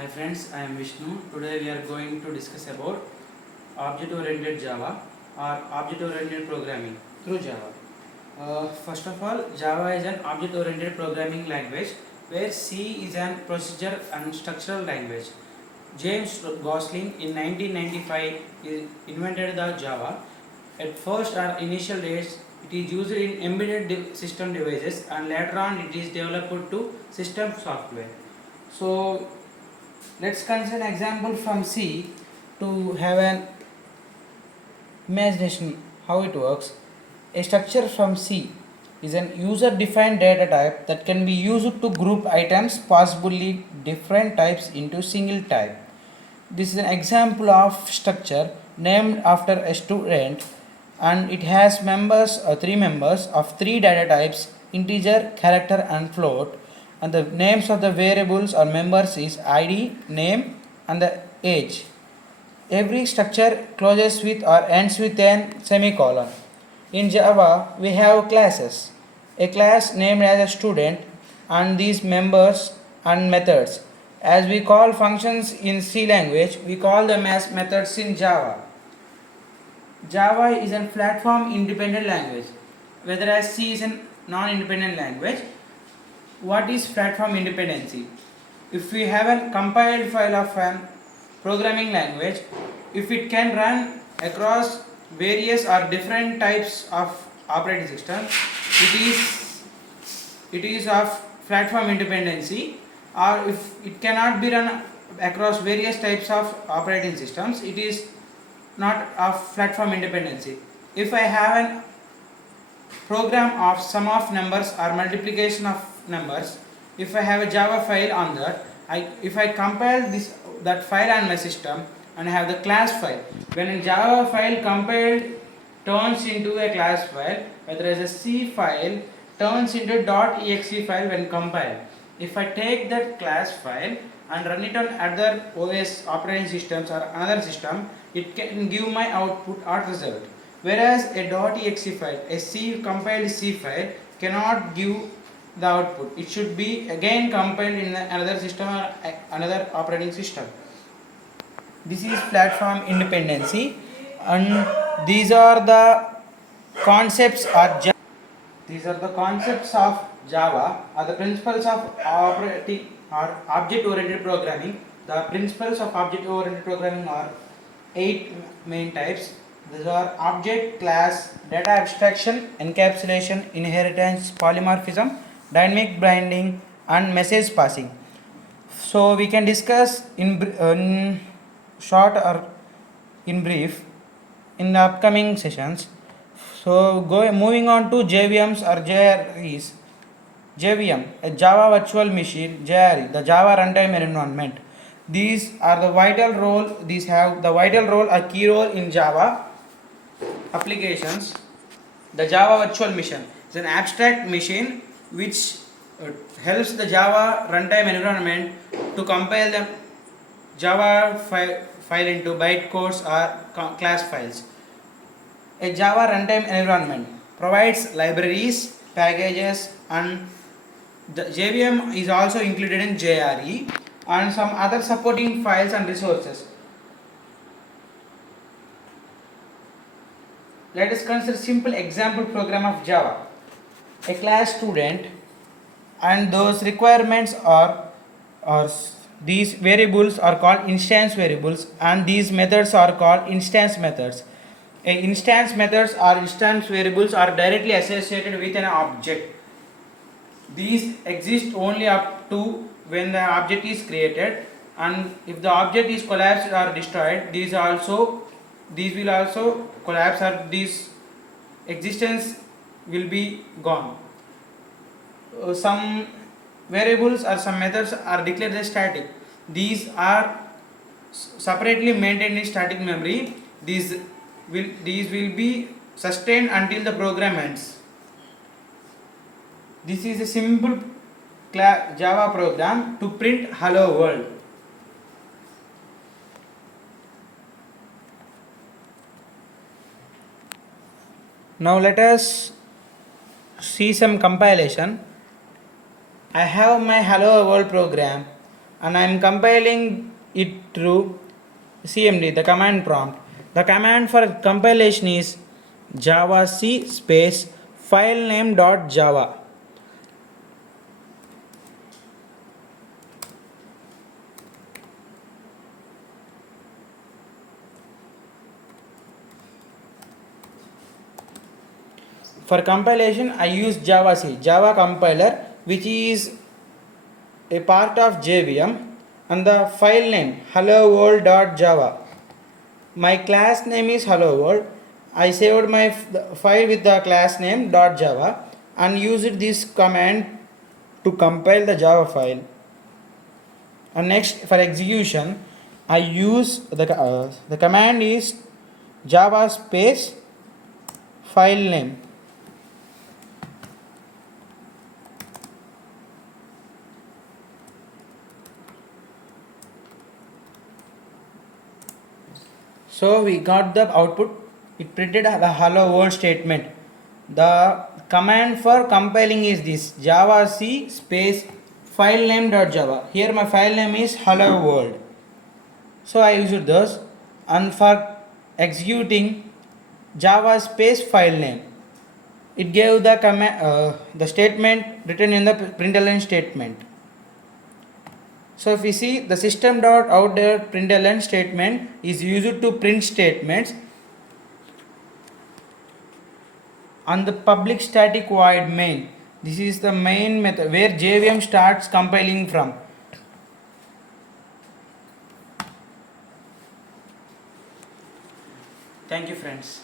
Hi friends, I am Vishnu. Today we are going to discuss about object-oriented Java or object-oriented programming through Java. First of all, Java is an object-oriented programming language where C is an procedure and structural language. James Gosling in 1995 invented the Java. At first or initial days, it is used in embedded system devices and later on it is developed to system software. So let's consider an example from C to have an imagination how it works. A structure from C is an user-defined data type that can be used to group items, possibly different types, into single type. This is an example of structure named after a student, and it has three members of three data types: integer, character, and float. And the names of the variables or members is id, name, and the age. Every structure closes with or ends with an semicolon. In Java, we have classes. A class named as a student and these members and methods. As we call functions in C language, we call them as methods in Java. Java is a platform independent language, whereas C is a non-independent language. What is platform independency? If we have a compiled file of a programming language, if it can run across various or different types of operating system, it is of platform independency. Or if it cannot be run across various types of operating systems, it is not of platform independency. If I have a program of sum of numbers or multiplication of numbers, if I have a Java file on that, if I compile that file on my system and I have the class file, when a Java file compiled turns into a class file, whereas a C file turns into .exe file when compiled. If I take that class file and run it on other OS operating systems or another system, it can give my output or result. Whereas a .exe file, a C compiled C file cannot give the output. It should be again compiled in another system or another operating system. This is platform independency, and these are the concepts of Java. These are the concepts of Java or the principles of operating or object-oriented programming. The principles of object-oriented programming are 8 main types. These are object, class, data abstraction, encapsulation, inheritance, polymorphism, dynamic binding, and message passing. So we can discuss in short or in brief in the upcoming sessions. So moving on to JVMs or JREs. JVM, a Java Virtual Machine. JRE, the Java Runtime Environment. These are the vital role. These have the vital role, a key role in Java applications. The Java Virtual Machine is an abstract machine which helps the Java runtime environment to compile the Java file into bytecodes or class files. A Java runtime environment provides libraries, packages, and the JVM is also included in JRE and some other supporting files and resources. Let us consider simple example program of Java. A class student, and those requirements are these variables are called instance variables, and these methods are called instance methods. Instance methods or instance variables are directly associated with an object. These exist only up to when the object is created, and if the object is collapsed or destroyed, these will also collapse, or these existence will be gone. Some variables or some methods are declared as static. These are separately maintained in static memory. These will be sustained until the program ends. This is a simple Java program to print hello world. Now let us see some compilation. I have my hello world program. and I am compiling it through CMD, the command prompt. The command for compilation is javac space filename.java. For compilation, I use javac, Java compiler, which is a part of JVM, and the file name hello world.java. My class name is hello world. I saved my file with the class name .java and used this command to compile the Java file. And next, for execution, I use the command is java space file name. So we got the output. It printed a hello world statement. The command for compiling is this javac space filename.java. Here my file name is hello world. So I used those. And for executing java space file name, it gave the command, the statement written in the println statement. So if we see the system.out.println statement is used to print statements on the public static void main. This is the main method where JVM starts compiling from. Thank you, friends.